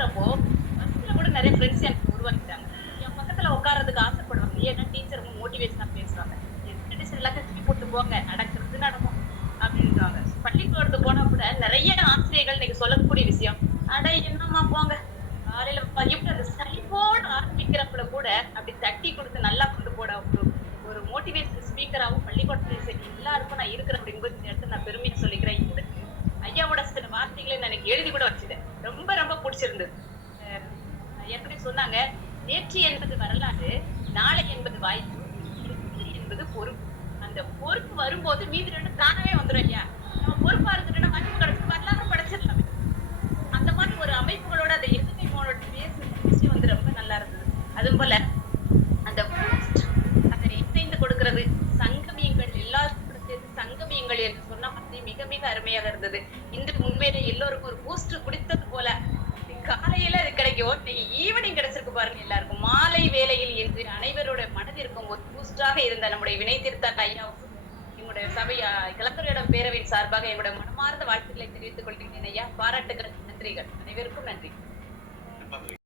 பேசுறப்போ பஸ்ல கூட நிறைய ஃப்ரெண்ட்ஸ் எனக்கு உருவாக்கிட்டாங்க. என் பக்கத்துல உட்கார்றதுக்கு ஆசைப்படுவாங்க. ஏன்னா டீச்சர் மோட்டிவேஷனா பேசுவாங்க. எதுக்கு டீச்சர் எல்லாத்தையும் தூக்கி போட்டு போங்க, நடக்கிறது நடக்கும் அப்படின்றாங்க. பள்ளிக்கூடத்துக்கு போனா கூட நிறைய ஆசிரியர்கள் இன்னைக்கு சொல்லக்கூடிய விஷயம், அட என்னம்மா போங்க, காலையில எப்படி அந்த சலிப்போட ஆரம்பிக்கிறப்பல கூட அப்படி தட்டி கொடுத்து நல்லா கொண்டு போட ஒரு ஒரு மோட்டிவேஷன் ஸ்பீக்கராவும் பள்ளிக்கூடத்துல சரி எல்லாருக்கும் நான் இருக்கிறேன் அப்படிங்கும்போது இந்த இடத்துல நான் பெருமையா சொல்லிக்கிறேன். இதுக்கு ஐயாவோட சில வார்த்தைகளை நான் எனக்கு எழுதி கூட வச்சுட்டேன். ரொம்ப ரொம்ப பிடிச்சிருந்தது. எப்படி சொன்னாங்க, நேற்று என்பது வரலாறு, நாளை என்பது வாய்ப்பு, இன்று என்பது பொறுப்பு. அந்த பொறுப்பு வரும்போது மீதி ரெண்டு தானாவே வந்துடும் இல்லையா? நம்ம பொறுப்பா இருந்துட்டோம்னா வாய்ப்பு கிடைச்சு வரலாறு படைச்சிடலாம். அந்த மாதிரி ஒரு அமைப்புகளோட அந்த இயற்கையோட பேசுற விஷயம் வந்து ரொம்ப நல்லா இருந்தது. அதுவும் போல அந்த பூஸ்ட் அதை இணைந்து கொடுக்கிறது, சங்கமியங்கள் எல்லாரும் சேர்ந்து சங்கமியங்கள் என்று சொன்ன மாதிரி மிக மிக அருமையாக இருந்தது. இன்று உண்மையிலே எல்லோருக்கும் ஒரு பூஸ்ட் குடித்தது போல காலையில அது கிடைக்கும், இன்னைக்கு ஈவினிங் கிடைச்சிருக்கு பாருங்க எல்லாருக்கும். மாலை வேளையில் என்று அனைவரோட மனதிற்கும் ஒரு பூஸ்டாக இருந்த நம்முடைய வினை திருத்தன் ஐயாவுக்கும் என்னுடைய சபை கலந்துரையாடல் பேரவையின் சார்பாக என்னுடைய மனமார்ந்த வாழ்த்துக்களை தெரிவித்துக் கொள்கிறேன் ஐயா. பாராட்டுகள், நன்றிகள், அனைவருக்கும் நன்றி.